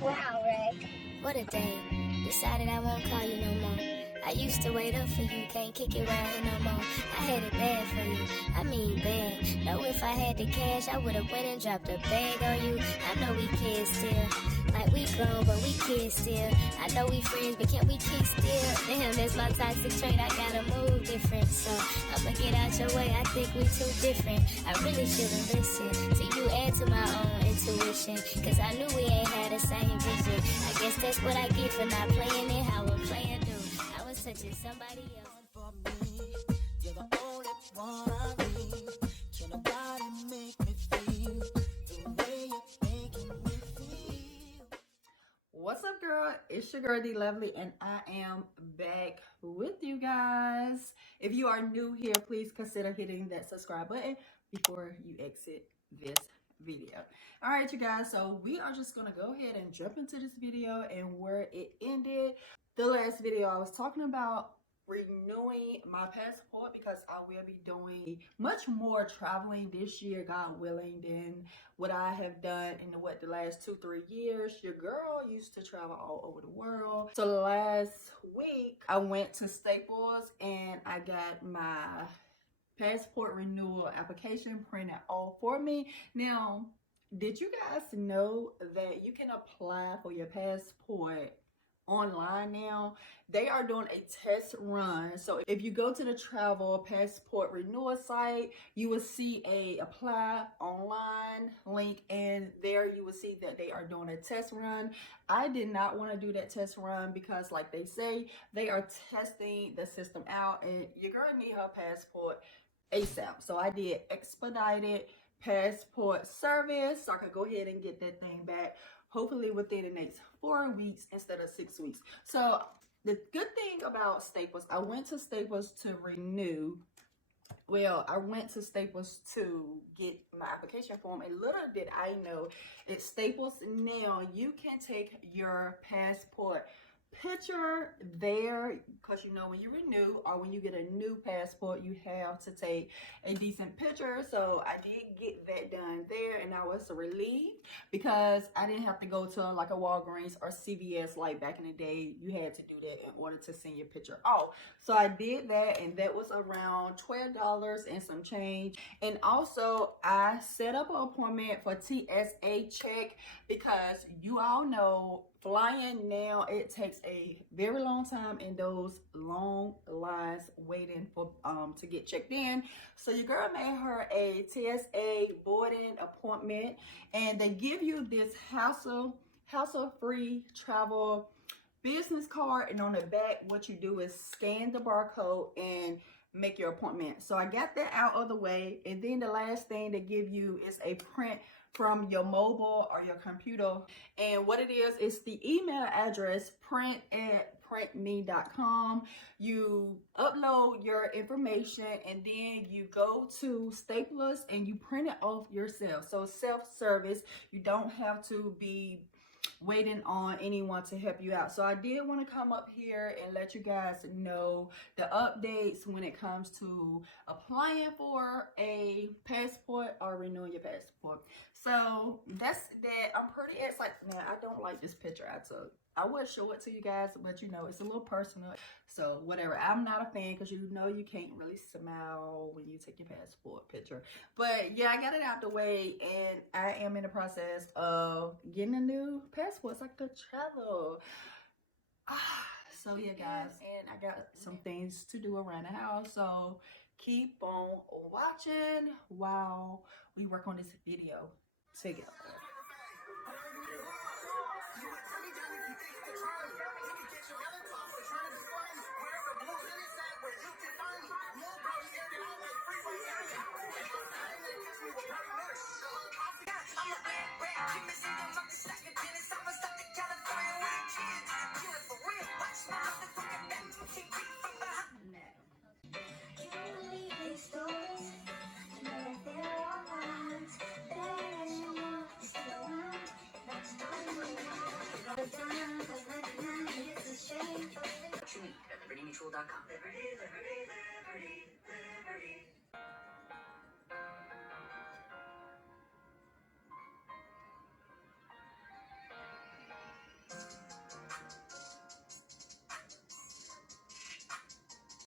Wow, Rick. What a day. Decided I won't call you no more. I used to wait up for you, can't kick it around here no more. I had it bad for you, I mean bad. Know if I had the cash, I would've went and dropped a bag on you. I know we kids still, like we grown, but we kids still. I know we friends, but can't we kick still? Damn, that's my toxic trait, I gotta move different. So I'ma get out your way, I think we too different. I really shouldn't listen to you and to my own intuition, cause I knew we ain't had the same vision. I guess that's what I get for not playing it how a player do. I was touching somebody else. For me, you're the only one I need. Can nobody make me feel the way you're making me feel? What's up, girl? It's your girl Dluvly, and I am back with you guys. If you are new here, please consider hitting that subscribe button before you exit this video. All right, you guys, so we are just gonna go ahead and jump into this video and where it ended. The last video I was talking about renewing my passport because I will be doing much more traveling this year, God willing, than what I have done in the last 2-3 years. Your girl used to travel all over the world. So last week I went to Staples and I got my passport renewal application printed all for me. Now, did you guys know that you can apply for your passport online now? They are doing a test run. So if you go to the travel passport renewal site, you will see a apply online link, and there you will see that they are doing a test run. I did not want to do that test run because, like they say, they are testing the system out and you're gonna need her passport ASAP. So I did expedited passport service so I could go ahead and get that thing back, hopefully within the next 4 weeks instead of 6 weeks. So the good thing about Staples, I went to Staples to renew. Well, I went to Staples to get my application form, and little did I know, at Staples now you can take your passport picture there, because you know when you renew or when you get a new passport you have to take a decent picture. So I did get that done there, and I was relieved because I didn't have to go to like a Walgreens or CVS like back in the day. You had to do that in order to send your picture off. So I did that, and that was around $12 and some change. And also I set up an appointment for TSA check because you all know flying now, it takes a very long time in those long lines waiting for to get checked in. So your girl made her a TSA boarding appointment, and they give you this hassle-free travel business card, and on the back what you do is scan the barcode and make your appointment. So I got that out of the way, and then the last thing they give you is a print from your mobile or your computer, and what it is the email address print@printme.com. You upload your information, and then you go to Staples and you print it off yourself. So self-service, you don't have to be waiting on anyone to help you out. So I did want to come up here and let you guys know the updates when it comes to applying for a passport or renewing your passport. So that's that. I'm pretty excited. Now, I don't like this picture I took. I would show it to you guys, but you know, it's a little personal. So whatever. I'm not a fan because you know you can't really smile when you take your passport picture. But yeah, I got it out the way, and I am in the process of getting a new passport so I could travel. So yeah, guys, and I got some things to do around the house. So keep on watching while we work on this video together. Renewal.com.